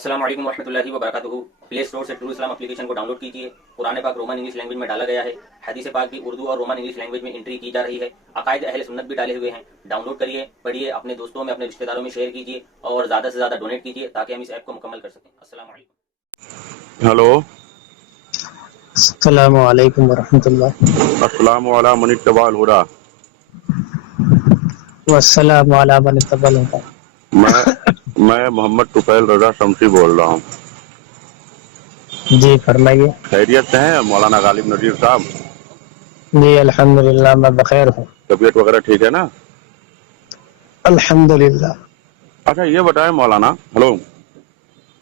अस्सलाम वालेकुम रहमतुल्लाहि व बरकातुहू। प्ले स्टोर से ट्रू इस्लाम एप्लीकेशन को डाउनलोड कीजिए। कुरान पाक रोमन इंग्लिश लैंग्वेज में डाला गया है। हदीस पाक भी उर्दू और रोमन इंग्लिश लैंग्वेज में एंट्री की जा रही है। अकायद अहले सुन्नत भी डाले हुए हैं। डाउनलोड करिए, पढ़िए, अपने दोस्तों में, अपने रिश्तेदारों में शेयर कीजिए और ज़्यादा से ज़्यादा डोनेट कीजिए ताकि हम इस ऐप को मुकम्मल कर सकें। अस्सलाम वालेकुम। हेलो, अस्सलामु अलैकुम वरहमतुल्लाह। अस्सलामु अला मन इत्तबअल हुदा। वस्सलामु अला मन इत्तबअल हुदा। मैं मोहम्मद तुफैल रजा शमसी बोल रहा हूँ। जी फरमाइए। खैरियत से हैं मौलाना गालिब नजीर साहब? जी अल्हम्दुलिल्लाह, मैं बखैर हूँ। तबीयत वगैरह ठीक है ना? अल्हम्दुलिल्लाह। अच्छा ये बताएं मौलाना, हेलो,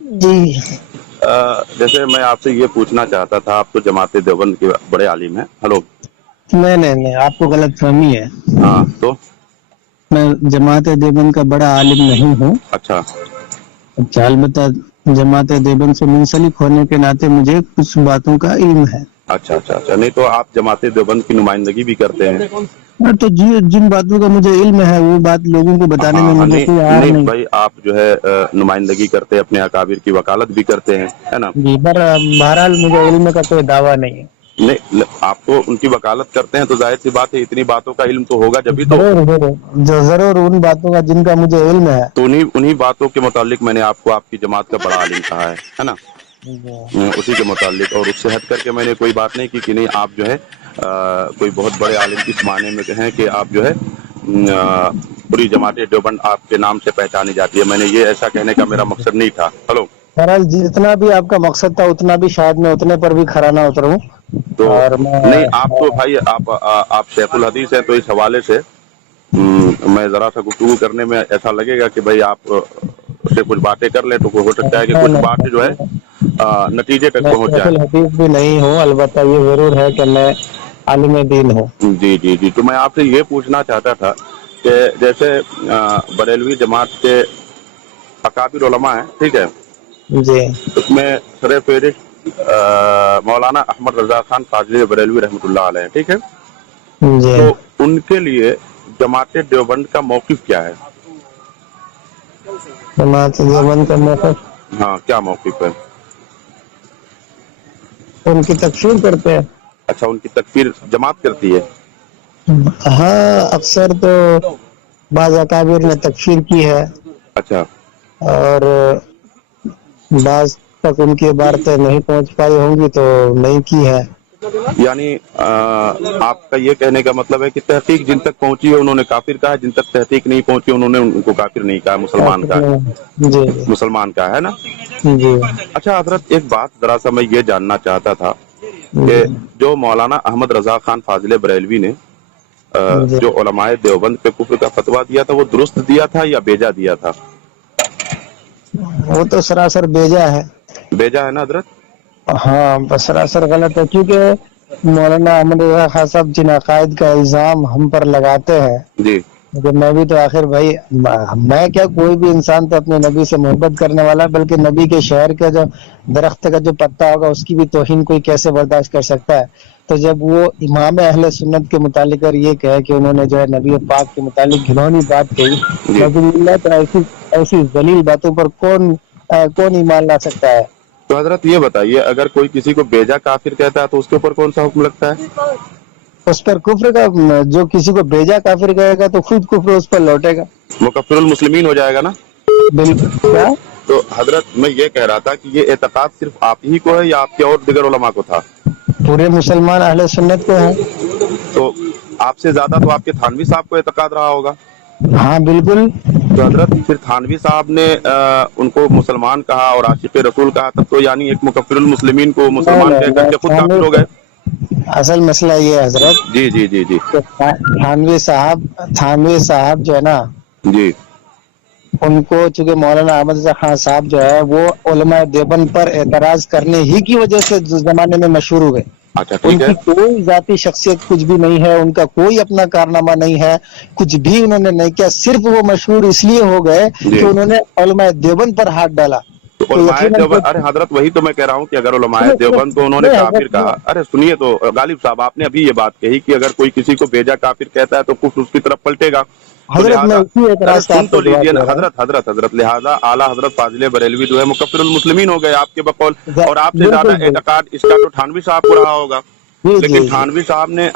जी जैसे मैं आपसे ये पूछना चाहता था, आप तो जमात देवबंद के बड़े आलिम हैं। हेलो, नहीं, आपको गलत फहमी है। हाँ तो मैं जमात देवबंद का बड़ा आलिम नहीं हूँ। अच्छा अलबत्ता जमात देवबंद से मुंसलिक होने के नाते मुझे कुछ बातों का इल्म है। अच्छा, नहीं तो आप जमात देवबंद की नुमाइंदगी भी करते हैं। तो जिन बातों का मुझे इल्म है वो बात लोगों को बताने में मुझे कोई आर नहीं नहीं। भाई, आप जो है नुमाइंदगी करते हैं, अपने अकाबिर की वकालत भी करते हैं, है ना? जी पर बहरहाल मुझे इल्म का कोई दावा नहीं है। नहीं, आप तो उनकी वकालत करते हैं तो जाहिर सी बात है इतनी बातों का इल्म तो होगा जब ही तो। जरूर उन बातों का जिनका मुझे इल्म है। तो उन्हीं बातों के मुतालिक मैंने आपको आपकी जमात का बड़ा आलिम कहा है ना? उसी के मुतालिक, और उससे हट करके मैंने कोई बात नहीं की कि नहीं आप जो है कोई बहुत बड़े आलिम इस मायने में कहें कि आप जो है पूरी जमात देवबंद आपके नाम से पहचानी जाती है। मैंने ये ऐसा कहने का मेरा मकसद नहीं था। हेलो, बहरहाल जितना भी आपका मकसद था उतना भी शायद मैं उतने पर भी खरा ना उतरूं। तो और नहीं, आप तो भाई आप शेखुल हदीस है, तो इस हवाले से मैं जरा सा गुफ्तगू करने में ऐसा लगेगा कि भाई आप उससे कुछ बातें कर ले तो हो सकता है कि कुछ बात जो है नतीजे तक पहुंच जाए। हदीस भी नहीं हूँ, अलबत्ता ये जरूर है कि मैं आलिम दीन हूँ। जी, तो मैं आपसे ये पूछना चाहता था कि जैसे बरेलवी जमात के अकाबिर उलमा है, ठीक है, जी उसमें सरे फहरिस्त मौलाना अहमद रजा खान फाजली बरेलवी रहमतुल्लाह अलैह, ठीक है, जी। तो उनके लिए जमात देवबंद का मौकिफ क्या है? जमात देवबंद का मौक़िफ़, हाँ, क्या मौकिफ है? उनकी तकफीर करते हैं। अच्छा, उनकी तकफीर जमात करती है? हाँ, अक्सर तो बाज़ अकाबिर ने तकफीर की है अच्छा, और बाज़ तक उनकी इबारतें नहीं पहुंच पाई होंगी तो नहीं की है। यानी आपका ये कहने का मतलब है कि तहकीक जिन तक पहुंची है उन्होंने काफिर कहा, जिन तक तहकीक नहीं पहुंची उन्होंने उनको काफिर नहीं कहा, मुसलमान का, जी मुसलमान का है ना? जी अच्छा हजरत, एक बात जरा सा मैं ये जानना चाहता था कि जो मौलाना अहमद रजा खान फाजिल बरेलवी ने जो उलमाए देवबंद पे कुफ्र का फतवा दिया था, वो दुरुस्त दिया था या बेजा दिया था? वो तो सरासर बेजा है। बेजा है ना हजरत? हाँ, बस सरासर गलत है, क्योंकि मौलाना अहमद रजा खान साहब जिन अकायद का इल्जाम हम पर लगाते हैं, जी तो नबी तो आखिर भाई, मैं क्या, कोई भी इंसान तो अपने नबी से मोहब्बत करने वाला, बल्कि नबी के शहर का जो दरख्त का जो पत्ता होगा उसकी भी तौहीन कोई कैसे बर्दाश्त कर सकता है? तो जब वो इमाम अहले सुन्नत के मुतालिक और ये कहे कि उन्होंने जो है नबी पाक के मुतालिक घिनौनी बात कही, जी नबील्लाह, तो ऐसी ऐसी जलील बातों पर कौन ईमान ला सकता है? तो हजरत ये बताइए, अगर कोई किसी को बेजा काफिर कहता है तो उसके ऊपर कौन सा हुक्म लगता है? उस पर कुफ्र का, जो किसी को बेजा काफिर कहेगा तो खुद कुफ्र उस पर लौटेगा। वो कफिरुल मुस्लिमीन हो जाएगा ना? बिल्कुल। क्या? तो हजरत मैं ये कह रहा था कि ये एतकाद सिर्फ आप ही को है या आपके और दिगर उलमा को था? पूरे मुसलमान अहले सुन्नत को है। तो आपसे ज्यादा तो आपके थानवी साहब को एतकाद रहा होगा। हाँ बिल्कुल। तो हजरत फिर थानवी साहब ने उनको मुसलमान कहा और आशिक रसूल कहा, तब तो यानी एक मुकफ्फिरुल मुस्लिमीन को मुसलमान कह करके खुद काफिर हो गए। असल मसला ये है हजरत, जी थानवी साहब जो है ना, जी उनको चूंकि मौलाना अहमद रजा खान साहब जो है वो उलमा देवबंद पर एतराज करने ही की वजह से जमाने में मशहूर हुए। अच्छा ठीक है। उनकी कोई जाती शख्सियत कुछ भी नहीं है, उनका कोई अपना कारनामा नहीं है, कुछ भी उन्होंने नहीं किया, सिर्फ वो मशहूर इसलिए हो गए कि उन्होंने उलमा देवबंद पर हाथ डाला। तो उलमाए देवबंद, अरे हजरत वही तो मैं कह रहा हूँ कि अगर उलमाए देवबंद को उन्होंने काफिर कहा, अरे सुनिए तो गालिब साहब, आपने अभी ये बात कही कि अगर कोई किसी को बेजा काफिर कहता है तो कुफ्र उसकी तरफ पलटेगा, हजरत मैं उसी अरे एतराज का सुन तो आपको जवाब लीजिए दे ना रहा हूँ। हजरत लिहाजा आला हजरत फाजिल बरेलवी जो है मुकफ्फिरुल मुस्लिमीन हो गए आपके बकौल, और आपसे ज्यादा बिल्कुल एतकाद इसका तो थानवी साहब को रहा होगा। जी लेकिन जी थानवी साहब ने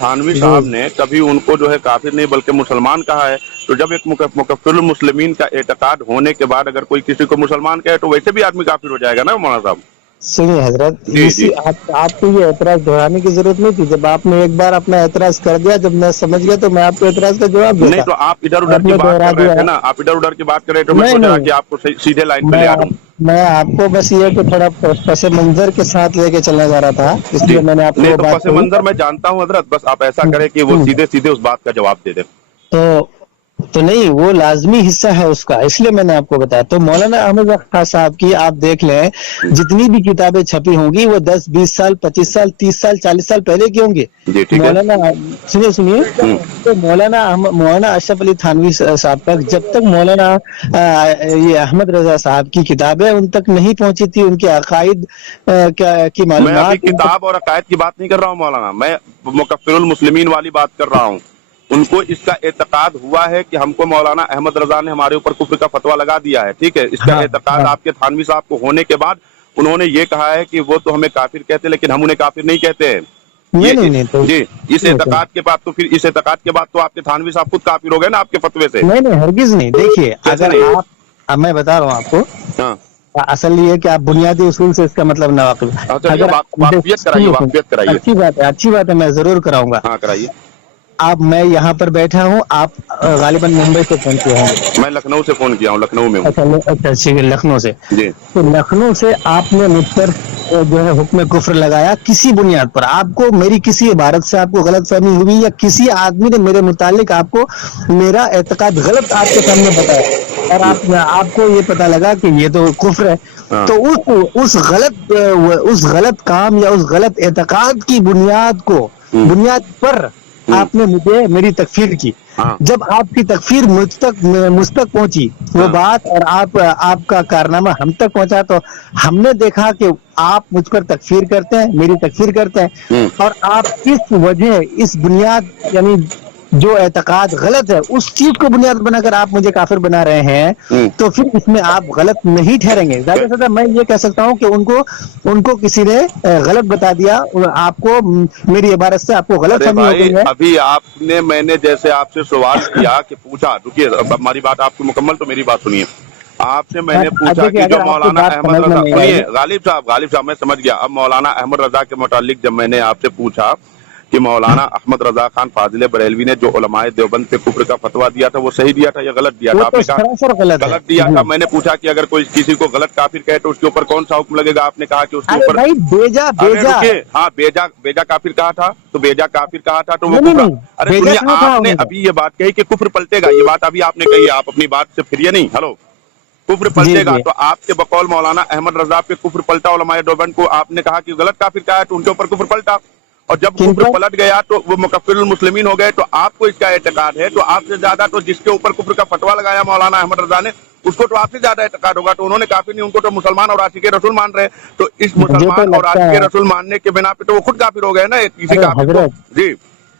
थानवी जी साहब ने कभी उनको जो है काफिर नहीं बल्कि मुसलमान कहा है। तो जब एक मुकफ्फिरुल मुस्लिमीन का एतकाद होने के बाद अगर कोई किसी को मुसलमान कहे तो वैसे भी आदमी काफिर हो जाएगा ना मौलाना साहब। सुनिए हजरत, जी इसी जी आपको ये एतराज दोहराने की जरूरत नहीं थी। जब आपने एक बार अपना एतराज कर दिया, जब मैं समझ गया तो मैं आपको एतराज का जवाब नहीं, देता। तो आप इधर उधर की आपने बात दोहरा कर रहे दिया। थे ना, आप इधर उधर की बात कर रहे थे, तो मैं नहीं सोच रहा नहीं, कि आपको सीधे लाइन पे ले मैं आ आप, दूं। मैं आपको बस ये कि थोड़ा पस मंजर के साथ लेके चलने जा रहा था, जी इसलिए मैंने आपको नहीं, वो तो बात पस कही। मंजर मैं जानता हूँ हजरत, बस आप ऐसा करें कि वो सुनिए, सीधे सीधे उस बात का जवाब दे दे। तो नहीं, वो लाजमी हिस्सा है उसका, इसलिए मैंने आपको बताया। तो मौलाना अहमद खान साहब की आप देख लें, जितनी भी किताबें छपी होंगी वो 10 20 साल 25 साल 30 साल 40 साल पहले की होंगी। जी ठीक है। मौलाना, सुनिए, तो मौलाना अशरफ अली थानवी साहब तक, जब तक मौलाना ये अहमद रजा साहब की किताबें उन तक नहीं पहुंची थी, उनके अकायद की मैं अभी मालूमात किताब और अकायद की बात नहीं कर रहा हूँ मौलाना, मैं मुकफ्फिरुल मुस्लिमीन वाली बात कर रहा हूँ। उनको इसका एतकाद हुआ है कि हमको मौलाना अहमद रजा ने हमारे ऊपर कुफ्र का फतवा लगा दिया है, ठीक है। इसका हाँ एतकाद हाँ, आपके थानवी साहब को होने के बाद उन्होंने ये कहा है कि वो तो हमें काफिर कहते लेकिन हम उन्हें काफिर नहीं कहते हैं। नहीं ये नहीं नहीं, तो जी, इस एतकाद के बाद तो फिर इस एतकाद के बाद तो आपके थानवी साहब खुद काफिर हो गए ना आपके फतवे से। नहीं नहीं, हरगिज नहीं। देखिए, कैसे अगर नहीं? आप, अब मैं बता रहा हूँ आपको, हाँ, असल ये है कि आप बुनियादी उसूल से इसका मतलब नावाकिफ। चलिए अगर वाकफियत कराइए, सुनिए, वाकफियत कराइए। अच्छी बात है, मैं जरूर कराऊंगा। हाँ कराइए। आप, मैं यहाँ पर बैठा हूँ, आप गालिबन मुंबई से फोन किए होंगे। मैं लखनऊ से फोन किया हूँ, लखनऊ में हूँ। अच्छा अच्छा, ठीक है, लखनऊ से। जी तो लखनऊ से आपने मुझ पर जो है हुक्म कुफ्र लगाया, किसी बुनियाद पर। आपको मेरी किसी इबारत से आपको गलत फहमी हुई, या किसी आदमी ने मेरे मुतालिक आपको मेरा एतकाद गलत आपके सामने बताया, और आपको ये पता लगा कि ये तो कुफ्र है, हाँ तो उस गलत काम या उस गलत एतकाद की बुनियाद पर आपने मुझे मेरी तकफीर की। हाँ जब आपकी तकफीर मुझ तक पहुंची वो हाँ। बात, और आपका कारनामा हम तक पहुंचा, तो हमने देखा कि आप मुझ पर तकफीर करते हैं, मेरी तकफीर करते हैं, और आप इस बुनियाद, यानी जो एतकाद गलत है, उस चीज को बुनियाद बनाकर आप मुझे काफिर बना रहे हैं, तो फिर इसमें आप गलत नहीं ठहरेंगे। ज्यादा से ज्यादा मैं ये कह सकता हूँ कि उनको किसी ने गलत बता दिया, आपको मेरी इबारत से आपको गलत अरे फहमी हो भाई, गई है। अभी आपने, मैंने जैसे आपसे सवाल किया कि पूछा, रुकिए अब हमारी बात आपकी मुकम्मल, तो मेरी बात सुनिए। आपसे मैंने पूछा देखिए, कि जो अगर आपको मौलाना बात अहमद समझ में रजा, नहीं सुनिए आएगी, गालिब साहब मैं समझ गया। अब मौलाना अहमद रजा के मुतालिक जब मैंने आपसे पूछा कि मौलाना अहमद रजा खान फाजिल बरेलवी ने जो उलमाए देवबंद पे कुफ्र का फतवा दिया था वो सही दिया था या गलत दिया वो था, तो आपने कहा सरासर गलत है गलत दिया जी। था। मैंने पूछा कि अगर कोई किसी को गलत काफिर कहे तो उसके ऊपर कौन सा हुक्म लगेगा, आपने कहा कि उसके अरे ऊपर, भाई, बेजा अरे बेजा, रुकिए, हाँ बेजा काफिर कहा था, तो बेजा काफिर कहा था तो वो नहीं कुफ्र। नहीं, अरे बेजा सुनिए, कहाँ था आपने उन्होंने? अभी ये बात कही कि कुफ्र पलटेगा, ये बात अभी आपने कही है, आप अपनी बात से फिरिए नहीं। हेलो, कुफ्र जी पलटेगा, जी, तो आपके बकौल मौलाना अहमद रजा पे कुफ्र पलटा, उलमाए देवबंद को आपने कहा कि गलत काफिर कहा है तो उनके ऊपर कुफ्र पलटा, और जब किन कुफ्र पर? पलट गया तो वो मुकफ्फिरुल मुस्लिमीन हो गए। तो आपको इसका एतकाद है, तो आपसे ज्यादा तो जिसके ऊपर कुफ्र का फतवा लगाया मौलाना अहमद रजा ने, उसको तो आपसे ज्यादा एतकाद होगा। तो उन्होंने काफिर नहीं, उनको तो मुसलमान और आशिक रसूल मान रहे हैं। तो इस मुझे तो मुसलमान और लगता आशिक है, रसूल मानने के बिना पे तो वो खुद काफिर हो गए ना, किसी अरे काफिर को। जी,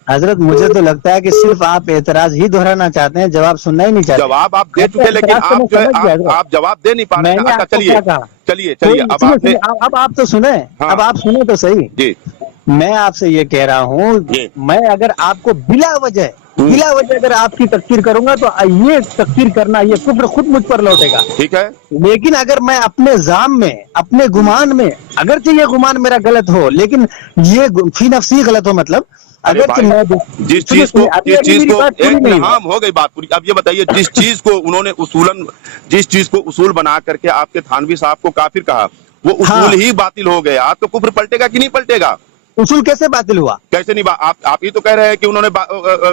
हजरत मुझे तो लगता है कि सिर्फ आप एतराज ही दोहराना चाहते हैं, जवाब सुनना ही नहीं चाहते। जवाब आप दे आपका चुके, लेकिन एतराज तो आप मैं जो है समझ गया हजरत। आप जवाब दे नहीं पा रहे हैं ना। मैंने अच्छा आपको चलिए क्या कहा? चलिए अब सुनिए आपने, सुनिए, अब आप तो सुने, हाँ अब आप सुने तो सही। जी मैं आपसे ये कह रहा हूँ, जी मैं अगर आपको बिला वजह अगर आपकी तकफीर करूंगा, तो ये तकफीर करना, ये कुफ्र खुद मुझ पर लौटेगा। ठीक है। लेकिन अगर मैं अपने जाम में, अपने गुमान में, अगरचे ये गुमान मेरा गलत हो, लेकिन ये फी नफ्सी गलत हो, मतलब अरे अगरचे भाई, मैं जिस चीज को मेरी बात पूरी एक नहीं मिनट, हुई। हाँ हो गई बात पूरी। अब ये बताइए, जिस चीज को उन्होंने जिस चीज को उसूल बना करके आपके थानवी साहब को काफिर कहा, वो हाँ, उसूल ही बातिल हो गया, तो कुफ्र पलटेगा कि नहीं पलटेगा? उसूल कैसे बातिल हुआ? कैसे नहीं? आप ही तो कह रहे हैं कि उन्होंने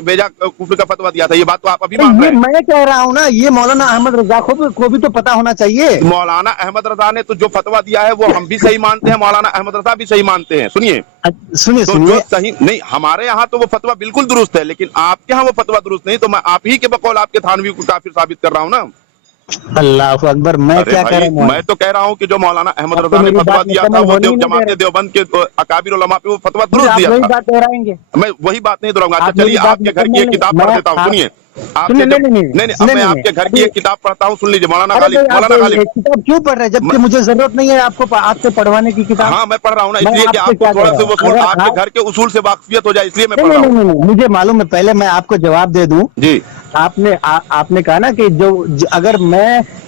बेजा कुफ्र का फतवा दिया था, ये बात तो आप अभी मान ये रहे हैं। मैं कह रहा हूँ ना, ये मौलाना अहमद रजा को भी तो पता होना चाहिए। मौलाना अहमद रजा ने तो जो फतवा दिया है वो हम भी सही मानते हैं, मौलाना अहमद रजा भी सही मानते हैं। सुनिए, सुनिए तो सुनिए, जो सही नहीं, हमारे यहाँ तो वो फतवा बिल्कुल दुरुस्त है, लेकिन आपके यहाँ वो फतवा दुरुस्त नहीं, तो मैं आप ही के बकौल आपके थानवी को काफिर साबित कर रहा हूँ ना। अल्लाह अकबर, मैं अरे क्या कह भाई, रहा हूँ? मैं तो कह रहा हूँ कि जो मौलाना अहमद अब तो रजा ने मेरी फतवा बात दिया था मुकम्मल वो होनी ही नहीं दे जमात रहे। देवबंद के अकाबिर उलमा पे वो फतवा फिर दुरुस्त आप दिया वही था। बात दोहराएंगे। मैं वही बात नहीं दोहराऊंगा। अच्छा आप मेरी चलिए, बात आपके घर की एक मुकम्मल, किताब पढ़ देता हूँ, सुनिए। आपसे नहीं, अब मैं आपके घर की एक किताब पढ़ता हूँ, सुन लीजिए। मौलाना गालिब किताब क्यों पढ़ रहे हैं जबकि मुझे जरूरत नहीं है आपसे पढ़वाने की किताब? हाँ मैं पढ़ रहा हूँ ना, इसलिए कि आपको थोड़ा सा उसूल, आपके घर के उसूल से वाकफियत हो जाए, इसलिए मैं पढ़ रहा हूँ। नहीं, मुझे मालूम है। पहले मैं आपको जवाब दे दूं। जी आपने कहा ना कि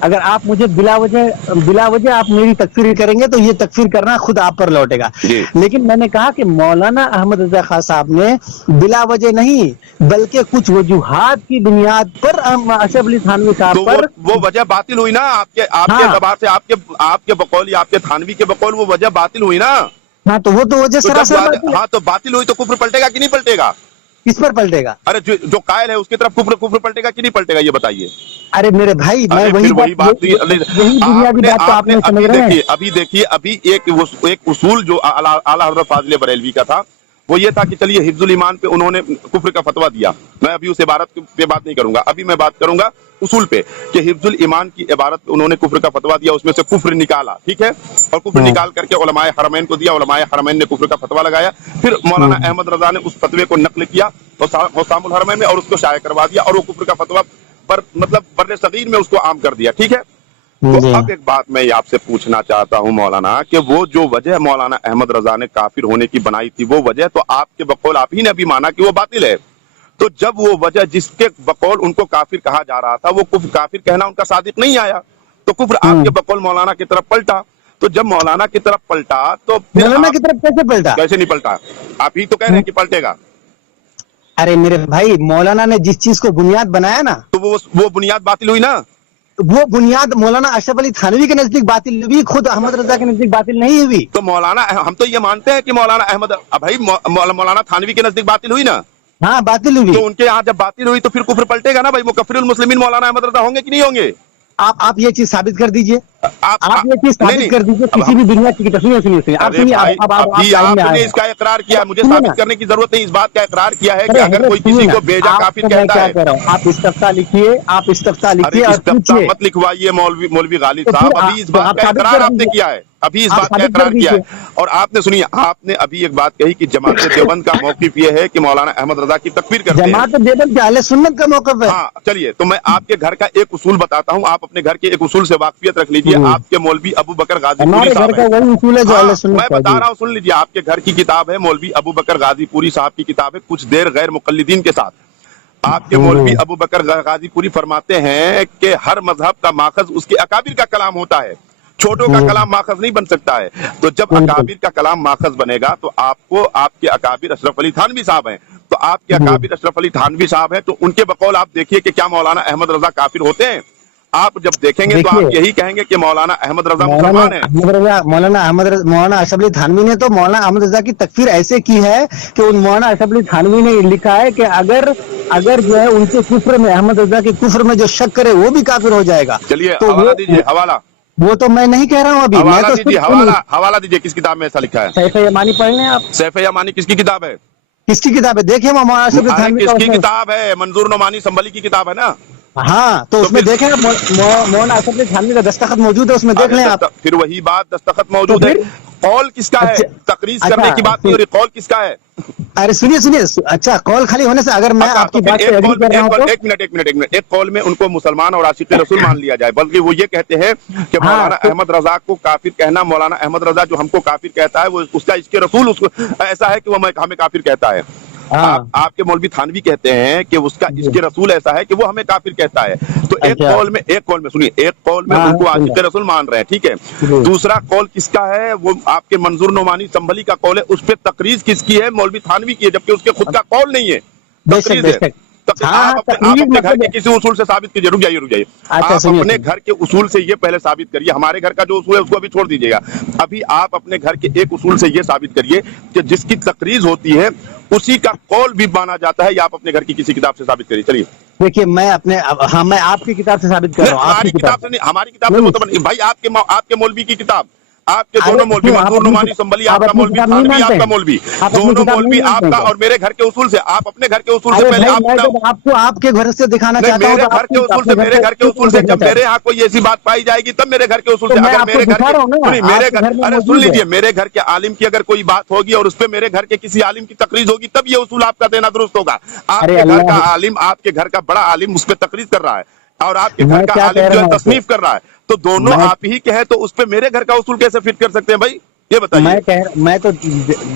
अगर आप मुझे बिला वजह आप मेरी तकफीर करेंगे तो ये तकफीर करना खुद आप पर लौटेगा। लेकिन मैंने कहा कि मौलाना अहमद रजा खान साहब ने बिला वजह नहीं बल्कि कुछ वजूहात की बुनियाद पर अशरफ अली थानवी साहब तो पर वो वजह बातिल हुई ना आपके दबाव से, आपके बकौल या आपके थानवी के बकौल वो वजह बातिल हुई ना। हाँ तो वो तो वजह सरासर हाँ तो बातिल हुई तो कुफ्र पलटेगा कि नहीं पलटेगा? किस पर पलटेगा? अरे जो कायल है उसकी तरफ कुफ्र पलटेगा कि नहीं पलटेगा, ये बताइए। अरे मेरे भाई, मैं वही बात बुनियादी बात तो आपने समझ रहे हैं। अभी देखिए, अभी एक उसूल जो आला हज़रत फाज़िल बरेलवी का था वो ये था कि चलिए हिफ्जुल ईमान पे उन्होंने कुफ्र का फतवा दिया। मैं अभी उस इबारत पे बात नहीं करूंगा, अभी मैं बात करूंगा उसूल पे कि हिफ्जुल ईमान की इबारत पे उन्होंने कुफ्र का फतवा दिया, उसमें से कुफ्र निकाला, ठीक है, और कुफ्र निकाल करके उलमाए हरमैन को दिया, उलमाए हरमैन ने कुफ्र का फतवा लगाया, फिर मौलाना अहमद रजा ने उस फतवे को नकल किया हुसामुल हरमैन में और उसको शाया करवा दिया और वो कुफ्र का फतवा पर मतलब बर्रे सगीर में उसको आम कर दिया, ठीक है। तो अब एक बात मैं आपसे पूछना चाहता हूं मौलाना कि वो जो वजह मौलाना अहमद रजा ने काफिर होने की बनाई थी वो वजह तो आपके बकौल आप ही ने अभी माना कि वो बातिल है। तो जब वो वजह जिसके बकौल उनको काफिर कहा जा रहा था वो कुफ्र काफिर कहना उनका सादिक नहीं आया, तो कुफ्र आपके बकौल मौलाना की तरफ पलटा। तो जब मौलाना की तरफ पलटा तो फिर मौलाना की तरफ कैसे पलटा? कैसे नहीं पलटा? आप ही तो कह रहे हैं कि पलटेगा। अरे मेरे भाई, मौलाना ने जिस चीज को बुनियाद बनाया ना तो वो बुनियाद बातिल हुई ना। वो बुनियाद मौलाना अशरफ अली थानवी के नजदीक बातिल हुई, खुद अहमद रजा के नजदीक बातिल नहीं हुई। तो मौलाना, हम तो ये मानते हैं कि मौलाना अहमद भाई मौलाना थानवी के नजदीक बातिल हुई ना। हाँ बातिल हुई। तो उनके यहाँ जब बातिल हुई तो फिर कुफ्र पलटेगा ना भाई। मुकफ्फिरुल मुस्लिमीन मौलाना अहमद रजा होंगे कि नहीं होंगे? आप ये चीज साबित कर दीजिए। आप ये चीज नहीं, साबित कर दीजिए किसी भी दुनिया की। सुनिए आप सुनिए। आपने इसका इकरार किया, मुझे साबित करने की जरूरत नहीं। इस बात का इकरार किया है कि अगर कोई किसी को बेजा काफिर कहता है, आप इस्तफ्ता लिखिए, आप इस्तफ्ता लिखिए और पूछिए। मत लिखवाइए मौलवी गालिब साहब, अभी इस बात का इकरार आपने किया है, अभी इस बात का इकरार किया है। और आपने सुनिए, आपने अभी एक बात कही कि जमात देवबंद का मौक़िफ़ ये है कि मौलाना अहमद रजा की तकफीर करते हैं। जमात देवबंद अहले सुन्नत का मौक़िफ़ है। हाँ चलिए, तो मैं आपके घर का एक उसूल बताता हूँ, आप अपने घर के एक उसूल से वाकफियत रख लीजिए। आपके मौलवी अबू बकर गाजीपुरी साहब हैं, वही उसूल है जो अहले सुन्नत मैं बता रहा हूँ, सुन लीजिए। आपके घर की किताब है, मौलवी अबू बकर गाजीपुरी साहब की किताब है, कुछ देर गैर मुक़ल्लिदीन के साथ। आपके मौलवी अबू बकर गाजीपुरी फरमाते हैं कि हर मजहब का माखज उसके अकाबिर का कलाम होता है, छोटों का कलाम माखज नहीं बन सकता है। तो जब अकाबिर का कलाम माखज बनेगा तो आपको आपके अकाबिर अशरफ अली थानवी साहब हैं, तो आपके अकाबिर अशरफ अली थानवी साहब हैं, तो उनके बकौल आप देखिए कि क्या मौलाना अहमद रजा काफिर होते हैं? आप जब देखेंगे तो आप यही कहेंगे कि मौलाना अहमद रजा मुसलमान है। मौलाना अशरफ अली थानवी ने तो मौलाना अहमद रजा की तकफीर ऐसे की है कि उन मौलाना अशरफ अली थानवी ने लिखा है कि अगर जो है उनके कुफ्र में, अहमद रजा के कुफ्र में जो शक करे वो भी काफिर हो जाएगा। चलिए हवाला दीजिए, हवाला। वो तो मैं नहीं कह रहा हूँ अभी, मैं तो दीजिए हवाला दीजिए, किस किताब में ऐसा लिखा है? सैफ यमानी पढ़ लें आप। सैफ यमानी किसकी किताब है? किसकी किताब है? देखिए मौलाना अशरफ अली थानवी किसकी किताब है? मंजूर नोमानी संभली की किताब है ना। हाँ तो उसमें देखें, मौलाना अशरफ अली थानवी का दस्तखत मौजूद है, उसमें देख लें आप। फिर वही बात, दस्तखत मौजूद है, कौल किसका है? तकरीज करने की बात नहीं हो रही, कौल किसका है? अरे सुनिए, अच्छा कौल खाली होने से अगर मैं आपकी बात से एग्री कर रहा हूं तो एक मिनट, एक कौल में उनको मुसलमान और आशिक रसूल मान लिया जाए, बल्कि वो ये कहते हैं कि मौलाना अहमद रजा को काफिर कहना, मौलाना अहमद रजा जो हमको काफिर कहता है वो उसका इसके रसूल उसको ऐसा है कि वो हमें काफिर कहता है। आपके मौलवी थानवी कहते हैं कि उसका इसके रसूल ऐसा है कि वो हमें काफिर कहता है। तो एक कौल में सुनिए, एक कौल में उनको आशिक रसूल मान रहे हैं, ठीक है। दूसरा कौल किसका है? वो आपके मंजूर नोमानी संभली का कौल है, उस पर तकरीज किसकी है? मौलवी थानवी की है, जबकि उसके खुद का कौल नहीं है, तकरीज है। आप अपने घर के किसी उसूल से साबित कीजिए। रुक जाइए, आप अपने घर के उसूल से ये पहले साबित करिए। हमारे घर का जो उसूल है उसको अभी छोड़ दीजिएगा, अभी आप अपने घर के एक उसूल से ये साबित करिए कि जिसकी तकरीज होती है उसी का कौल भी माना जाता है, या आप अपने घर की किसी किताब से साबित करिए। चलिए देखिए, मैं आपकी किताब से साबित कर रहा हूँ। हमारी किताब से नहीं, हमारी किताब से भाई आपके मौलवी की किताब, आपके दोनों मौलवी, मंसूर नुमानी संभली आपका मौलवी, थानवी आपका मौलवी, दोनों मौलवी आपका और मेरे घर के उसूल से, आप अपने घर के उसूल से पहले आपको आपके घर से दिखाना चाहता हूँ, मेरे घर के उसूल से, मेरे घर के उसूल से जब मेरे यहाँ कोई ऐसी बात पाई जाएगी तब मेरे घर के उसूल से, अगर मेरे घर के, मेरे घर, अरे सुन लीजिए, मेरे घर के आलिम की अगर कोई बात होगी और उस पर मेरे घर के किसी आलिम की तकरीज होगी तब ये उसूल आपका देना दुरुस्त होगा। आपके घर का आलिम, आपके घर का बड़ा आलिम उस पर तकरीज कर रहा है और आपके घर का आलिम जो है तसनीफ कर रहा है, तो दोनों आप ही के हैं, तो उस पे मेरे घर का उसूल कैसे फिट कर सकते हैं भाई, ये बताइए।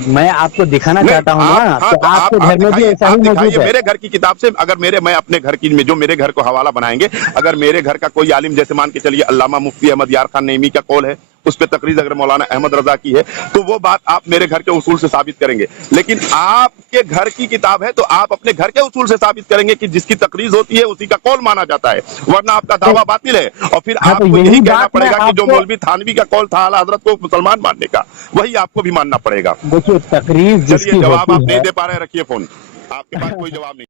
मैं आपको दिखाना चाहता हूँ ना, हाँ, तो आपके घर में भी ऐसा ही मौजूद है। मेरे घर की किताब से, अगर मैं अपने घर की में जो मेरे घर को हवाला बनाएंगे, अगर मेरे घर का कोई आलिम, जैसे मान के चलिए अल्लामा मुफ्ती अहमद यार खान नईमी का कौल है, उस पे तकरीज अगर मौलाना अहमद रजा की है, तो वो बात आप मेरे घर के उसूल से साबित करेंगे। लेकिन आपके घर की किताब है तो आप अपने घर के उसूल से साबित करेंगे कि जिसकी तकरीज होती है उसी का कौल माना जाता है, वरना आपका दावा बातिल है। और फिर आपको यही कहना पड़ेगा कि जो मौलवी थानवी का कौल था आला हजरत को मुसलमान मानने का, वही आपको भी मानना पड़ेगा। देखिए तकरीज, चलिए, जवाब आप नहीं दे पा रहे, रखिए फोन, आपके पास कोई जवाब नहीं।